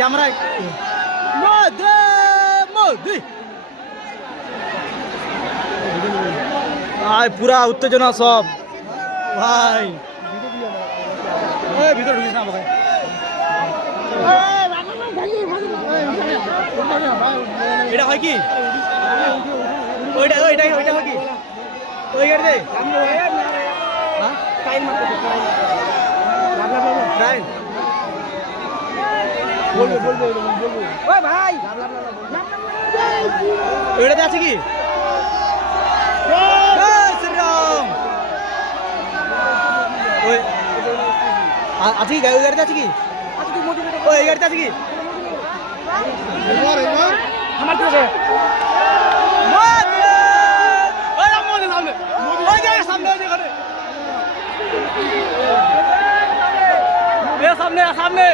ক্যামেরায় মোদি মোদি ভাই পুরা উত্তেজনা সব ভাই ভিতরে ঢুকিস না ভাই এটা হয় কি ওইটা ওইটা ওইটা হয় কি ওই গাড়িতে ভাই ওইটাতে আছে কি শ্রীরাম ওই আছে কি ওই গাড়িতে আছে কি ওই গাড়িতে আছে কি আমার তো আছে সামনে সামনে